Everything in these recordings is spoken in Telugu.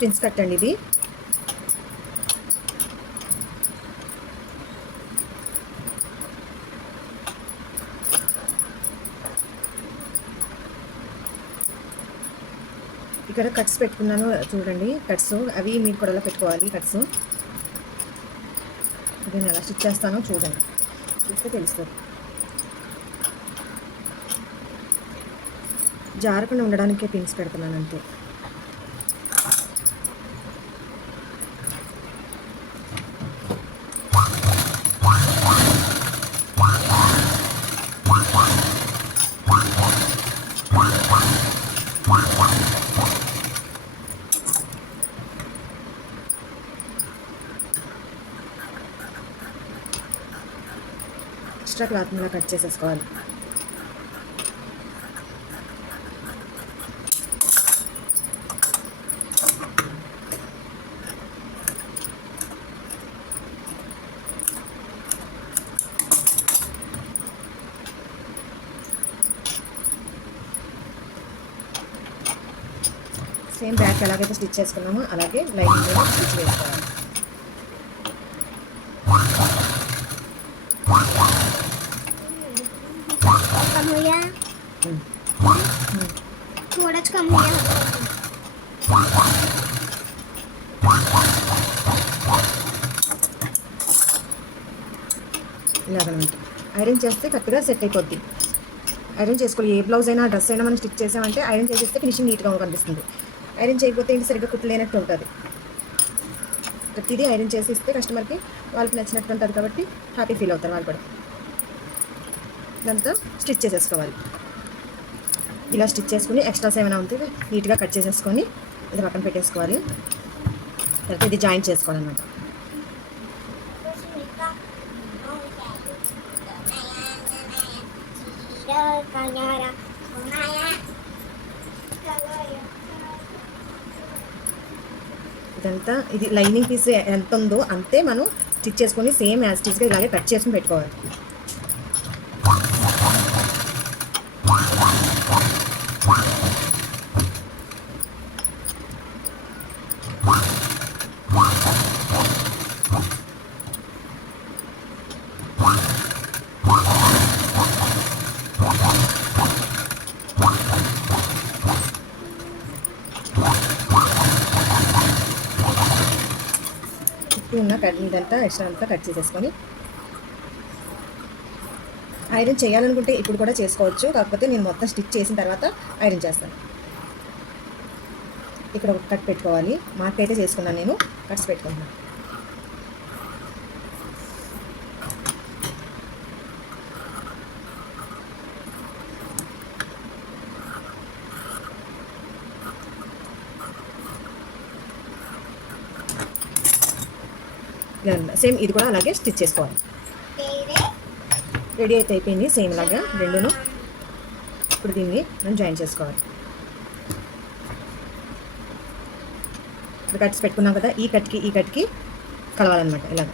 ప్రిన్స్ కట్ అండి ఇది. ఇక్కడ కట్స్ పెట్టుకున్నాను చూడండి కట్స్ అవి మీరు కూడా పెట్టుకోవాలి కట్స్ ఇది నేను ఎలా స్టిచ్ చేస్తానో చూడండి. చూస్తే తెలుస్తుంది. జారకుండా ఉండడానికే పిన్స్ పెడుతున్నాను అంతే. ఎక్స్ట్రా క్లాత్ మీద కట్ చేసేసుకోవాలి. సేమ్ బ్యాక్ ఎలాగైతే స్టిచ్ చేసుకున్నామో అలాగే లైన్ స్టిచ్ వేసుకోవాలి చూడొచ్చు కమ్ముగా ఇలాగనమాట ఐరన్ చేస్తే కరెక్ట్గా సెట్ అయిపోద్ది. ఐరన్ చేసుకోవాలి. ఏ బ్లౌజ్ అయినా డ్రెస్ అయినా మనం స్టిచ్ చేసామంటే ఐరన్ చేసేస్తే ఫినిషింగ్ నీట్గా కనిపిస్తుంది ఐరన్ చేయకపోతే ఏంటి? సరిగ్గా కుట్టలేనట్టు ఉంటుంది. ప్రతిదీ ఐరన్ చేసి ఇస్తే కస్టమర్కి వాళ్ళకి నచ్చినట్టు ఉంటుంది కాబట్టి హ్యాపీ ఫీల్ అవుతారు వాళ్ళు కూడా. దాంతో స్టిచ్ చేసేసుకోవాలి. ఇలా స్టిచ్ చేసుకుని ఎక్స్ట్రాస్ ఏమైనా ఉంటే నీట్గా కట్ చేసేసుకొని ఇది పక్కన పెట్టేసుకోవాలి. తర్వాత ఇది జాయిన్ చేసుకోవాలన్నమాట. ఇదంతా ఇది లైనింగ్ పీస్ ఎంత ఉందో అంతే మనం స్టిచ్ చేసుకొని సేమ్ యాజ్ స్టిచ్గా ఇలాగే కట్ చేసుకుని పెట్టుకోవాలి. ఉన్న ఇదంతా ఎక్స్ట్రా అంతా కట్ చేసేసుకొని ఐరన్ చేయాలనుకుంటే ఇప్పుడు కూడా చేసుకోవచ్చు. కాకపోతే నేను మొత్తం స్టిచ్ చేసిన తర్వాత ఐరన్ చేస్తాను. ఇక్కడ ఒక కట్ పెట్టుకోవాలి. మార్క్ అయితే చేసుకున్నాను నేను. కట్స్ పెట్టుకుంటున్నాను. సేమ్ ఇది కూడా అలాగే స్టిచ్ చేసుకోవాలి. రెడీ అయితే అయిపోయింది సేమ్ లాగా రెండును. ఇప్పుడు దీన్ని మనం జాయిన్ చేసుకోవాలి. ఇప్పుడు కట్స్ పెట్టుకున్నాం కదా ఈ కట్కి ఈ కట్కి కలవాలన్నమాట ఇలాగ.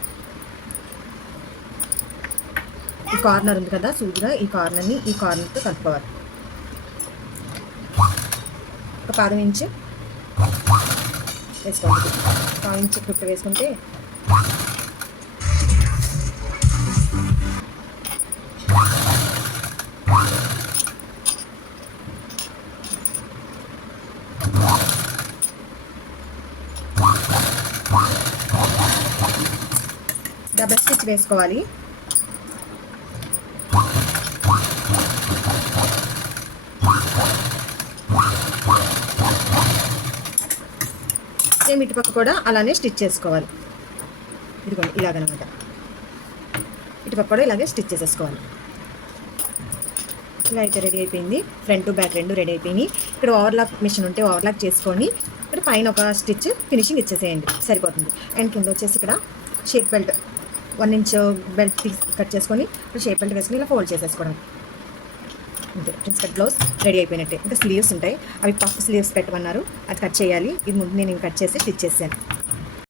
ఈ కార్నర్ ఉంది కదా సూటిగా ఈ కార్నర్ని ఈ కార్నర్తో కలుపుకోవాలి. ఒక పాదం ఇంచు వేసుకోవాలి. పాదం ఇంచు కుట్ట వేసుకుంటే డబల్ స్టిచ్ వేసుకోవాలి. సేమ్ ఇటుపక్క కూడా అలానే స్టిచ్ చేసుకోవాలి. ఇదిగోండి ఇలాగనమాట. ఇటుపక్క కూడా ఇలాగే స్టిచ్ చేసేసుకోవాలి. ఇలా అయితే రెడీ అయిపోయింది. ఫ్రంట్ టు బ్యాక్ రెండు రెడీ అయిపోయినాయి. ఇక్కడ ఓవర్లాక్ మిషన్ ఉంటే ఓవర్లాక్ చేసుకొని ఇక్కడ పైన ఒక స్టిచ్ ఫినిషింగ్ ఇచ్చేసేయండి. సరిపోతుంది. అండ్ కింద వచ్చేసి ఇక్కడ shape belt one inch belt cut చేసుకొని ఇక్కడ షేప్ బెల్ట్ వేసుకొని ఇలా ఫోల్డ్ చేసేసుకోవడం. అంతే. ఫ్రెండ్స్ కట్ బ్లౌజ్ రెడీ అయిపోయినట్టే. ఇంకా స్లీవ్స్ ఉంటాయి. అవి పఫ్ స్లీవ్స్ పెట్టమన్నారు. అది కట్ చేయాలి. ఇది ముందు నేను కట్ చేసి స్టిచ్ చేసాను